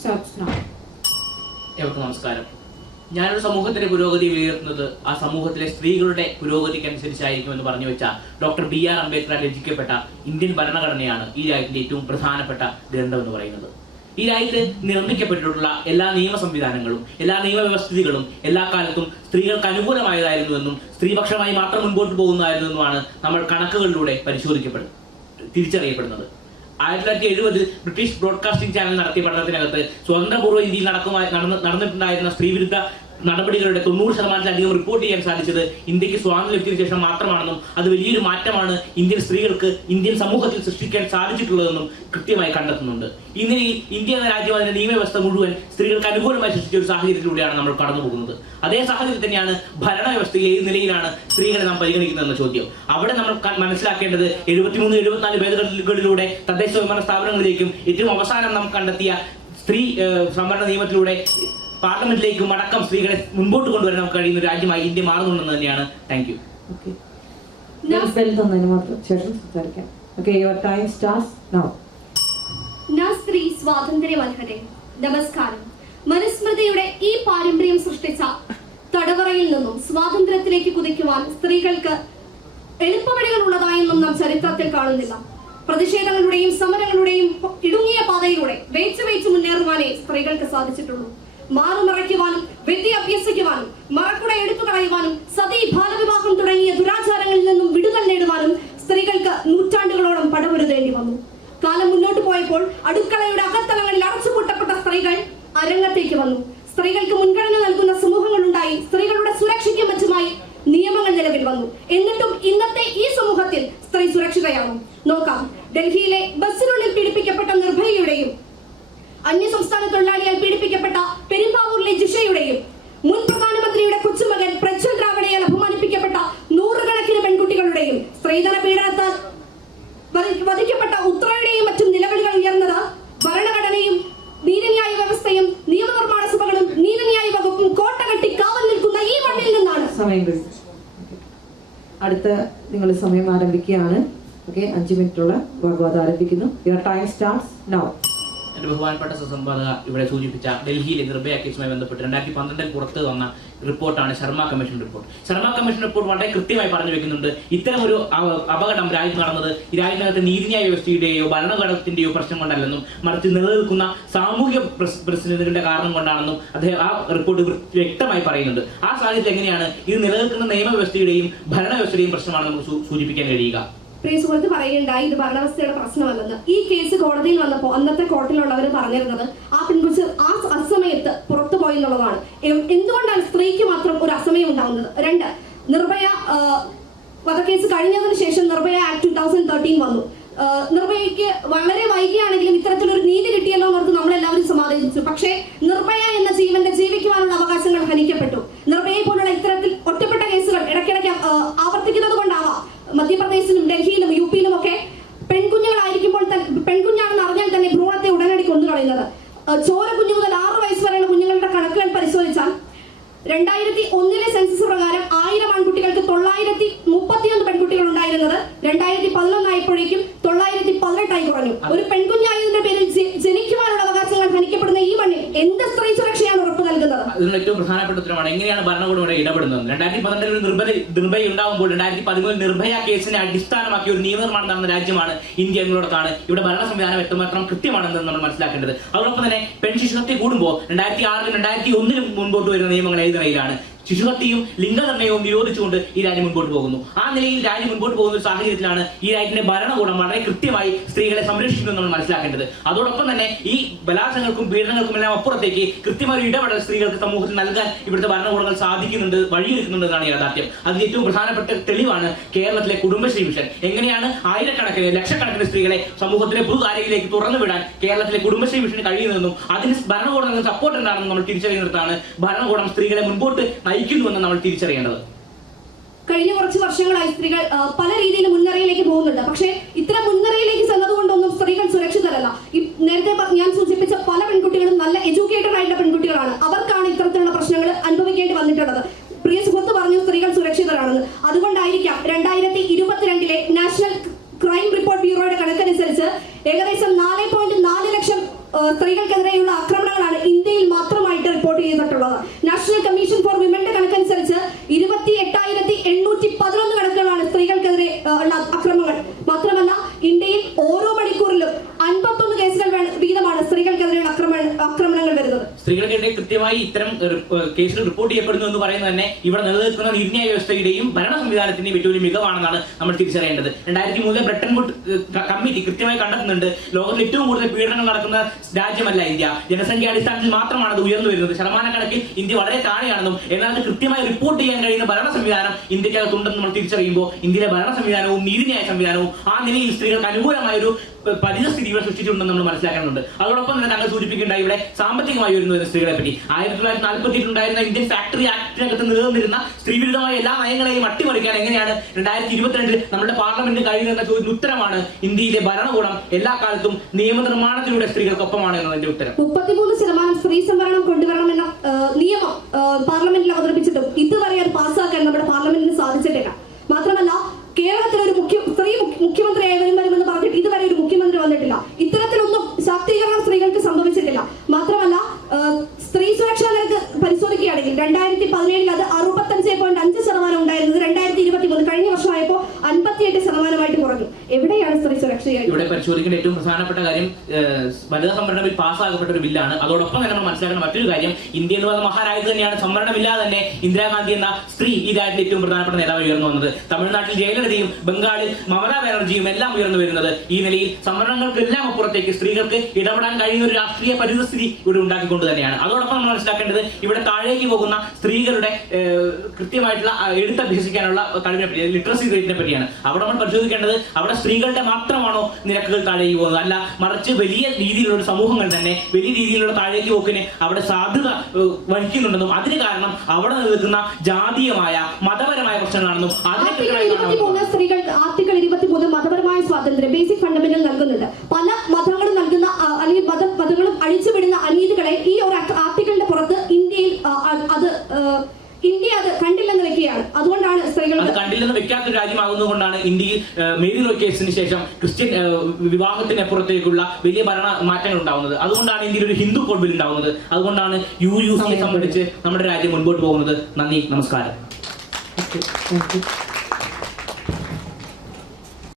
starts now. ഏവർക്കും നമസ്കാരം. ഞാനൊരു സമൂഹത്തിന്റെ പുരോഗതി വിലയിരുത്തുന്നത് ആ സമൂഹത്തിലെ സ്ത്രീകളുടെ പുരോഗതിക്കനുസരിച്ചായിരിക്കുമെന്ന് പറഞ്ഞു വെച്ച ഡോക്ടർ BR അംബേദ്കർ രചിക്കപ്പെട്ട ഇന്ത്യൻ ഭരണഘടനയാണ് ഈ രാജ്യത്തിന്റെ ഏറ്റവും പ്രധാനപ്പെട്ട ഗ്രന്ഥം എന്ന് പറയുന്നത്. ഈ രാജ്യത്ത് നിർമ്മിക്കപ്പെട്ടിട്ടുള്ള എല്ലാ നിയമ സംവിധാനങ്ങളും എല്ലാ നിയമവ്യവസ്ഥിതികളും എല്ലാ കാലത്തും സ്ത്രീകൾക്ക് അനുകൂലമായതായിരുന്നുവെന്നും സ്ത്രീപക്ഷമായി മാത്രം മുൻപോട്ട് പോകുന്നതായിരുന്നുവെന്നുമാണ് നമ്മൾ കണക്കുകളിലൂടെ തിരിച്ചറിയപ്പെടുന്നത്. 1970 ബ്രിട്ടീഷ് ബ്രോഡ്കാസ്റ്റിംഗ് ചാനൽ നടത്തിയ പഠനത്തിനകത്ത് സ്വതന്ത്രപൂർവ്വ ഇന്ത്യയിൽ നടന്നിട്ടുണ്ടായിരുന്ന സ്ത്രീവിരുദ്ധ നടപടികളുടെ 90% റിപ്പോർട്ട് ചെയ്യാൻ സാധിച്ചത് ഇന്ത്യക്ക് സ്വാതന്ത്ര്യം ലഭിച്ചതിനു ശേഷം മാത്രമാണെന്നും അത് വലിയൊരു മാറ്റമാണ് ഇന്ത്യൻ സ്ത്രീകൾക്ക് ഇന്ത്യൻ സമൂഹത്തിൽ സൃഷ്ടിക്കാൻ സാധിച്ചിട്ടുള്ളതെന്നും കൃത്യമായി കണ്ടെത്തുന്നുണ്ട്. ഇന്ന് ഇന്ത്യ എന്ന രാജ്യം അതിന്റെ നിയമവ്യവസ്ഥ മുഴുവൻ സ്ത്രീകൾക്ക് അനുകൂലമായി സൃഷ്ടിച്ച ഒരു സാഹചര്യത്തിലൂടെയാണ് നമ്മൾ കടന്നു പോകുന്നത്. അതേ സാഹചര്യത്തിൽ തന്നെയാണ് ഭരണവ്യവസ്ഥയിൽ ഏത് നിലയിലാണ് സ്ത്രീകളെ നാം പരിഗണിക്കുന്നതെന്ന ചോദ്യം. അവിടെ നമ്മൾ മനസ്സിലാക്കേണ്ടത് 73-74 ഭേദഗതികളിലൂടെ തദ്ദേശ സ്വയംഭരണ സ്ഥാപനങ്ങളിലേക്കും ഏറ്റവും അവസാനം നാം കണ്ടെത്തിയ സ്ത്രീ സംവരണ നിയമത്തിലൂടെ പാർലമെന്റിലേക്കും അടക്കം സ്ത്രീകളെ മുൻപോട്ട് കൊണ്ടുവരാൻ നമുക്ക് കഴിയുന്ന രാജ്യമായി ഇന്ത്യ മാറുന്നുണ്ടെന്ന് തന്നെയാണ്. Thank you. സ്ത്രീ സ്വാതന്ത്ര്യമർഹരെ നമസ്കാരം. മനുസ്മൃതിയുടെ ഈ പാരമ്പര്യം സൃഷ്ടിച്ച തടവറയിൽ നിന്നും സ്വാതന്ത്ര്യത്തിലേക്ക് കുതിക്കുവാൻ സ്ത്രീകൾക്ക് എളുപ്പവഴികൾ ഉള്ളതായൊന്നും നാം ചരിത്രത്തിൽ കാണുന്നില്ല. പ്രതിഷേധങ്ങളുടെയും സമരങ്ങളുടെയും ഇടുങ്ങിയ പാതയിലൂടെ വേച്ച് മുന്നേറുവാനേ സ്ത്രീകൾക്ക് സാധിച്ചിട്ടുള്ളൂ. മാറുമറയ്ക്കുവാനും വിദ്യ അഭ്യസിക്കുവാനും മറക്കുട എടുത്തു കളയുവാനും സതി ബാലവിവാഹം തുടങ്ങിയ ദുരാചാരങ്ങളിൽ നിന്നും വിടുതൽ നേടുവാനും സ്ത്രീകൾക്ക് നൂറ്റാണ്ടുകളോളം പടപൊരുതേണ്ടി വന്നു. കാലം മുന്നോട്ട് പോയപ്പോൾ അടുക്കളയുടെ അകത്തളങ്ങളിൽ അടച്ചുപൂട്ടപ്പെട്ട സ്ത്രീകൾ അരങ്ങത്തേക്ക് വന്നു. സ്ത്രീകൾക്ക് മുൻഗണന നൽകുന്ന സമൂഹങ്ങളുണ്ടായി. സ്ത്രീകളുടെ സുരക്ഷയ്ക്കും മറ്റുമായി നിയമങ്ങൾ നിലവിൽ വന്നു. എന്നിട്ടും ഇന്നത്തെ ഈ സമൂഹത്തിൽ സ്ത്രീ സുരക്ഷിതയാണോ? നോക്കാം. ഡൽഹിയിലെ ബസ്സിനുള്ളിൽ പീഡിപ്പിക്കപ്പെട്ട നിർഭയയുടെയും അന്യസംസ്ഥാന തൊഴിലാളിയാൽ പീഡിപ്പിക്കപ്പെട്ട പെരുമ്പാവൂരിലെ ജിഷയുടെയും മുൻ പ്രധാനമന്ത്രിയുടെ കൊച്ചുമകൻ പ്രജ്വൽ രാവണയാൽ അപമാനിപ്പിക്കപ്പെട്ട നൂറുകണക്കിന് പെൺകുട്ടികളുടെയും സ്ത്രീധന പീഡനത്താൽ വധിക്കപ്പെട്ട ഉത്രയുടെയും മറ്റും നിലവിളികൾ ഉയർന്നത് ഭരണഘടനയും നീതിന്യായ വ്യവസ്ഥയും നിയമനിർമ്മാണ സഭകളും നീതിന്യായ വകുപ്പും കോട്ടകെട്ടി കാവൽ നിൽക്കുന്ന ഈ മണ്ണിൽ നിന്നാണ്. അടുത്ത നിങ്ങൾ സമയം ആരംഭിക്കുകയാണ്. 5 മിനിറ്റുള്ള വാഗ്വാദം ആരംഭിക്കുന്നു. Your time starts now. എന്റെ ബഹുമാനപ്പെട്ട സഹസംവാദക ഇവിടെ സൂചിപ്പിച്ച ഡൽഹിയിലെ നിർഭയ കേസുമായി ബന്ധപ്പെട്ട് 2012 പുറത്തു വന്ന റിപ്പോർട്ടാണ് Sharma commission report. Sharma commission report വളരെ കൃത്യമായി പറഞ്ഞു വെക്കുന്നുണ്ട്, ഇത്തരം ഒരു അപകടം രാജ്യത്ത് നടന്നത് ഈ രാജ്യത്തിനകത്ത് നീതിന്യായ വ്യവസ്ഥയുടെയോ ഭരണഘടനത്തിന്റെയോ പ്രശ്നം കൊണ്ടല്ലെന്നും മറിച്ച് നിലനിൽക്കുന്ന സാമൂഹിക പ്രതിസന്ധികളുടെ കാരണം കൊണ്ടാണെന്നും അദ്ദേഹം ആ റിപ്പോർട്ട് വ്യക്തമായി പറയുന്നുണ്ട്. ആ സാഹചര്യത്തിൽ എങ്ങനെയാണ് ഇത് നിലനിൽക്കുന്ന നിയമവ്യവസ്ഥയുടെയും ഭരണവ്യവസ്ഥയുടെയും പ്രശ്നമാണ് നമുക്ക് സൂചിപ്പിക്കാൻ കഴിയുക? പ്രിയ സുഹൃത്ത് പറയുകയുണ്ടായി ഇത് ഭരണവ്യവസ്ഥയുടെ പ്രശ്നമല്ലെന്ന്. ഈ കേസ് കോടതിയിൽ വന്നപ്പോൾ അന്നത്തെ കോർട്ടിലുള്ളവർ പറഞ്ഞിരുന്നത് ആ പെൺകുട്ടി അസമയത്ത് പുറത്തു പോയി എന്നുള്ളതാണ്. എന്തുകൊണ്ടാണ് സ്ത്രീക്ക് മാത്രം ഒരു അസമയം ഉണ്ടാകുന്നത്? 2, നിർഭയ വധക്കേസ് കഴിഞ്ഞതിന് ശേഷം നിർഭയ ആക്ട് 2013 വന്നു. നിർഭയയ്ക്ക് വളരെ വൈകിയാണെങ്കിലും ഇത്തരത്തിലൊരു നീതി കിട്ടിയല്ലോ എന്നോർത്ത് നമ്മളെല്ലാവരും സമാധാനിച്ചു. പക്ഷേ നിർഭയ എന്ന ജീവന്റെ ജീവിക്കുവാനുള്ള അവകാശങ്ങൾ ഹനിക്കപ്പെട്ടു. നിർഭയയെ പോലുള്ള ഇത്തരത്തിൽ ഒറ്റപ്പെട്ട കേസുകൾ ഇടയ്ക്കിടയ്ക്ക് ആവർത്തിക്കുന്നത് കൊണ്ടാവാം മധ്യപ്രദേശിലും ഡൽഹിയിലും UP-യിലും ഒക്കെ പെൺകുഞ്ഞുങ്ങളായിരിക്കുമ്പോൾ പെൺകുഞ്ഞാണെന്ന് അറിഞ്ഞാൽ തന്നെ ഭ്രൂണത്തെ ഉടനടി കൊന്നുകളയുന്നത്. ചോര കുഞ്ഞു മുതൽ 6 വയസ്സ് വരെയുള്ള കുഞ്ഞുങ്ങളുടെ കണക്കുകൾ പരിശോധിച്ചാൽ 2001 സെൻസസ് പ്രകാരം 1000 ആൺകുട്ടികൾക്ക് 931 പെൺകുട്ടികൾ ഉണ്ടായിരുന്നത് 2011 ആയപ്പോഴേക്കും 918 കുറഞ്ഞു. ഒരു പെൺകുഞ്ഞായതിന്റെ പേരിൽ ജനിക്കുവാനുള്ള അവകാശങ്ങൾ ഹനിക്കപ്പെടുന്ന ഈ മണ്ണിൽ എന്ത് സ്ത്രീ സുരക്ഷയാണ് ഉറപ്പ് നൽകുന്നത്? അതിനുള്ള ഏറ്റവും പ്രധാനപ്പെട്ട ഉത്തരമാണ് എങ്ങനെയാണ് ഭരണകൂടം ഇവിടെ ഇടപെടുന്നത്. 2012 നിർഭയ ഉണ്ടാകുമ്പോൾ 2013 നിർഭയ കേസിനെ അടിസ്ഥാനമാക്കി ഒരു നിയമനിർമ്മാണം നടന്ന രാജ്യമാണ് ഇന്ത്യ എന്നുള്ളതാണ്. ഇവിടെ ഭരണ സംവിധാനം എത്രമാത്രം കൃത്യമാണെന്ന് നമ്മൾ മനസ്സിലാക്കേണ്ടത്. അതോടൊപ്പം തന്നെ പെൺശിശുഹത്യ കൂടുമ്പോൾ 2006-ലും 2001-ലും മുൻപോട്ട് വരുന്ന നിയമങ്ങൾ ഏതിനാണ് ശിശുഹത്യയും ലിംഗനിർണ്ണയവും നിരോധിച്ചുകൊണ്ട് ഈ രാജ്യം മുൻപോട്ട് പോകുന്നു. ആ നിലയിൽ രാജ്യം മുൻപോട്ട് പോകുന്ന ഒരു സാഹചര്യത്തിലാണ് ഈ രാജ്യത്തിന്റെ ഭരണകൂടം വളരെ കൃത്യമായി സ്ത്രീകളെ സംരക്ഷിക്കുന്നു നമ്മൾ മനസ്സിലാക്കേണ്ടത്. അതോടൊപ്പം തന്നെ ഈ ബലാത്സംഗങ്ങൾക്കും പീഡനങ്ങൾക്കും എല്ലാം അപ്പുറത്തേക്ക് കൃത്യമായ ഇടപെടൽ സ്ത്രീകൾക്ക് സമൂഹത്തിൽ നൽകാൻ ഇവിടുത്തെ ഭരണകൂടങ്ങൾ സാധിക്കുന്നുണ്ട്, വഴിയൊരുക്കുന്നുണ്ടെന്നാണ് യാഥാർത്ഥ്യം. അതിന് ഏറ്റവും പ്രധാനപ്പെട്ട തെളിവാണ് കേരളത്തിലെ കുടുംബശ്രീ മിഷൻ. എങ്ങനെയാണ് ആയിരക്കണക്കിന് ലക്ഷക്കണക്കിന് സ്ത്രീകളെ സമൂഹത്തിലെ പൊതുധാരയിലേക്ക് തുറന്നുവിടാൻ കേരളത്തിലെ കുടുംബശ്രീ മിഷന് കഴിയുന്നതെന്നും അതിന് ഭരണകൂടങ്ങൾക്ക് സപ്പോർട്ട് ഉണ്ടാണെന്നും നമ്മൾ തിരിച്ചറിയുന്നിടത്താണ് ഭരണകൂടം സ്ത്രീകളെ മുൻപോട്ട് നയിക്കുന്നുവെന്ന് നമ്മൾ തിരിച്ചറിയേണ്ടത്. കഴിഞ്ഞ കുറച്ച് വർഷങ്ങളായി സ്ത്രീകൾ പല രീതിയിൽ മുൻനിരയിലേക്ക് പോകുന്നുണ്ട്. പക്ഷേ ഇത്തരം മുൻനിരയിലേക്ക് ചെന്നതുകൊണ്ടൊന്നും സ്ത്രീകൾ സുരക്ഷിതരല്ല. നേരത്തെ ഞാൻ സൂചിപ്പിച്ച പല പെൺകുട്ടികളും നല്ല എഡ്യൂക്കേറ്റഡ് ആയിട്ടുള്ള പെൺകുട്ടികളാണ്. അവർക്കാണ് ഇത്തരത്തിലുള്ള പ്രശ്നങ്ങൾ അനുഭവിക്കേണ്ടി വന്നിട്ടുള്ളത്. പ്രിയ സുഹൃത്ത് പറഞ്ഞു സ്ത്രീകൾ സുരക്ഷിതരാണെന്ന്. അതുകൊണ്ടായിരിക്കാം 2022 നാഷണൽ ക്രൈം റിപ്പോർട്ട് ബ്യൂറോയുടെ കണക്കനുസരിച്ച് ഏകദേശം 4.4 ലക്ഷം സ്ത്രീകൾക്കെതിരെയുള്ള ആക്രമണങ്ങളാണ് ഇന്ത്യയിൽ മാത്രമായിട്ട് റിപ്പോർട്ട് ചെയ്തിട്ടുള്ളത്. നാഷണൽ കമ്മീഷൻ ഫോർ വിമന്റെ കണക്കനുസരിച്ച് 28,811 കണക്കുകളാണ് സ്ത്രീകൾക്കെതിരെ ഉള്ള അക്രമങ്ങൾ. മാത്രമല്ല ഇന്ത്യയിൽ ഓരോ മണിക്കൂറിലും 51 കേസുകൾ വീതമാണ് സ്ത്രീകൾക്കെതിരെയുള്ള ആക്രമണങ്ങൾ വരുന്നത്. സ്ത്രീകൾക്കെതിരെ കൃത്യമായി ഇത്തരം കേസുകൾ റിപ്പോർട്ട് ചെയ്യപ്പെടുന്നു എന്ന് പറയുന്നത് തന്നെ ഇവിടെ നിലനിൽക്കുന്ന നീതിന്യായ വ്യവസ്ഥയുടെയും ഭരണ സംവിധാനത്തിന്റെയും ഏറ്റവും വലിയ മികവാണെന്നാണ് നമ്മൾ തിരിച്ചറിയേണ്ടത്. 2003 ബ്രിട്ടൻ വുഡ് കമ്മിറ്റി കൃത്യമായി കണ്ടെത്തുന്നുണ്ട്, ലോകത്തിൽ ഏറ്റവും കൂടുതൽ പീഡനം നടക്കുന്ന രാജ്യമല്ല ഇന്ത്യ, ജനസംഖ്യ അടിസ്ഥാനത്തിൽ മാത്രമാണ് അത് ഉയർന്നു വരുന്നത്. ശതമാനക്കണക്കിൽ ഇന്ത്യ വളരെ താഴെയാണെന്നും എന്നാൽ അത് കൃത്യമായി റിപ്പോർട്ട് ചെയ്യാൻ കഴിയുന്ന ഭരണ സംവിധാനം ഇന്ത്യക്കകത്തുണ്ടെന്ന് നമ്മൾ തിരിച്ചറിയുമ്പോൾ ഇന്ത്യയിലെ ഭരണ സംവിധാനവും നീതിന്യായ സംവിധാനവും ആ നിലയിൽ സ്ത്രീകൾക്ക് അനുകൂലമായ ഒരു പരിസ്ഥിതി ഇവിടെ സൃഷ്ടിച്ചിട്ടുണ്ടെന്ന് നമ്മൾ മനസ്സിലാക്കേണ്ടതുണ്ട്. അതോടൊപ്പം തന്നെ താങ്കൾ സൂചിപ്പിക്കേണ്ടായി ഇവിടെ സാമ്പത്തികമായി വരുന്ന സ്ത്രീകളെ പറ്റി 1948 ഉണ്ടായിരുന്ന ഇന്ത്യൻ ഫാക്ടറി ആക്ടിനകത്ത് നിലനിന്നിരുന്ന സ്ത്രീവിരുദ്ധമായ എല്ലാ നയങ്ങളെയും അട്ടിമറിക്കാൻ എങ്ങനെയാണ് 2022 നമ്മുടെ പാർലമെന്റ് കഴിയുന്ന ചോദ്യത്തിന് ഉത്തരമാണ് ഇന്ത്യയിലെ ഭരണകൂടം എല്ലാ കാലത്തും നിയമനിർമ്മാണത്തിലൂടെ സ്ത്രീകൾക്കൊപ്പമാണ് എന്നതിന്റെ ഉത്തരം. 33% സ്ത്രീ സംവരണം കൊണ്ടുവരണമെന്ന നിയമം പാർലമെന്റിൽ അവതരിപ്പിച്ചിട്ടും ഇതുവരെ അത് പാസ്സാക്കാൻ നമ്മുടെ പാർലമെന്റിന് സാധിച്ചിട്ടില്ല. മാത്രമല്ല കേരളത്തിൽ ഒരു സ്ത്രീ മുഖ്യമന്ത്രിയായി വരുമെന്ന് പറഞ്ഞിട്ട് ഇതുവരെ ഒരു മുഖ്യമന്ത്രി വന്നിട്ടില്ല. ഇത്തരത്തിലൊന്നും ശാക്തീകരണം സ്ത്രീകൾക്ക് സംഭവിച്ചിട്ടില്ല. മാത്രമല്ല സ്ത്രീ സുരക്ഷാ നിരക്ക് പരിശോധിക്കുകയാണെങ്കിൽ 2017 അത് 65.5% ഉണ്ടായിരുന്നത് 2023 കഴിഞ്ഞ വർഷമായപ്പോൾ 58% കുറഞ്ഞു. എവിടെയാണ് സ്ത്രീ സുരക്ഷ? ഇവിടെ പരിശോധിക്കേണ്ട ഏറ്റവും പ്രധാനപ്പെട്ട കാര്യം വനിതാ സംവരണ ബിൽ പാസ്സാക്കപ്പെട്ട ഒരു ബില്ലാണ്. അതോടൊപ്പം തന്നെ നമ്മൾ മനസ്സിലാക്കുന്ന മറ്റൊരു കാര്യം, ഇന്ത്യ എന്ന് പറയുന്ന മഹാരാജ്യത്ത് തന്നെയാണ് സംവരണമില്ലാതെ തന്നെ ഇന്ദിരാഗാന്ധി എന്ന സ്ത്രീ ഈ രാജ്യത്തെ ഏറ്റവും പ്രധാനപ്പെട്ട നേതാവ് ഉയർന്നു വന്നത്. തമിഴ്നാട്ടിൽ ജയലളിതയും ബംഗാളിൽ മമതാ ബാനർജിയും എല്ലാം ഉയർന്നു വരുന്നത്. ഈ നിലയിൽ സംവരണങ്ങൾക്കെല്ലാം അപ്പുറത്തേക്ക് സ്ത്രീകൾക്ക് ഇടപെടാൻ കഴിയുന്ന ഒരു രാഷ്ട്രീയ പരിസ്ഥിതി ഇവിടെ ഉണ്ടാക്കിക്കൊണ്ട് തന്നെയാണ്. അതോടൊപ്പം നമ്മൾ മനസ്സിലാക്കേണ്ടത് ഇവിടെ താഴേക്ക് പോകുന്ന സ്ത്രീകളുടെ കൃത്യമായിട്ടുള്ള എഴുത്ത് അഭ്യസിക്കാനുള്ള കഴിവിനെ പറ്റി, ലിറ്ററസി റേറ്റിനെ പറ്റിയാണ്. അവിടെ നമ്മൾ പരിശോധിക്കേണ്ടത് അവിടെ സ്ത്രീകളുടെ മാത്രമാണോ നിരക്കുകൾ താഴേക്ക് പോകുന്നത്, അല്ല മറിച്ച് വലിയ രീതിയിലുള്ള ഒരു സമൂഹങ്ങൾ തന്നെ വലിയ രീതിയിലുള്ള താഴേക്ക് പോക്കിന് അവിടെ സാധ്യത വഹിക്കുന്നുണ്ടെന്നും അതിന് കാരണം അവിടെ നിൽക്കുന്ന ജാതീയമായ മതപരമായ പ്രശ്നങ്ങളാണെന്നും ആർട്ടിക്കിൾ 23 മതപരമായ സ്വാതന്ത്ര്യം ബേസിക് ഫണ്ടമെന്റൽ നൽകുന്നുണ്ട്. പല മതങ്ങളും നൽകുന്ന അല്ലെങ്കിൽ മതങ്ങളും അഴിച്ചുവിടുന്ന അനീതികളെ ഈ ഒരു ആർട്ടിക്കിളിന്റെ പുറത്ത് ഇന്ത്യ അത് കണ്ടില്ലെന്ന് വെക്കുകയാണ്. അതുകൊണ്ടാണ് സ്ത്രീകൾ കണ്ടില്ലെന്ന് വെക്കാത്ത രാജ്യമാകുന്നതുകൊണ്ടാണ് ഇന്ത്യയിൽ മേരി റോ കേസിന് ശേഷം ക്രിസ്ത്യൻ വിവാഹത്തിന് അപ്പുറത്തേക്കുള്ള വലിയ ഭരണ മാറ്റങ്ങൾ ഉണ്ടാവുന്നത്. അതുകൊണ്ടാണ് ഇന്ത്യയിൽ ഒരു ഹിന്ദു കോഡ് ബിൽ ഉണ്ടാവുന്നത്. അതുകൊണ്ടാണ് UUC സംബന്ധിച്ച് നമ്മുടെ രാജ്യം മുൻപോട്ട് പോകുന്നത്. നന്ദി, നമസ്കാരം.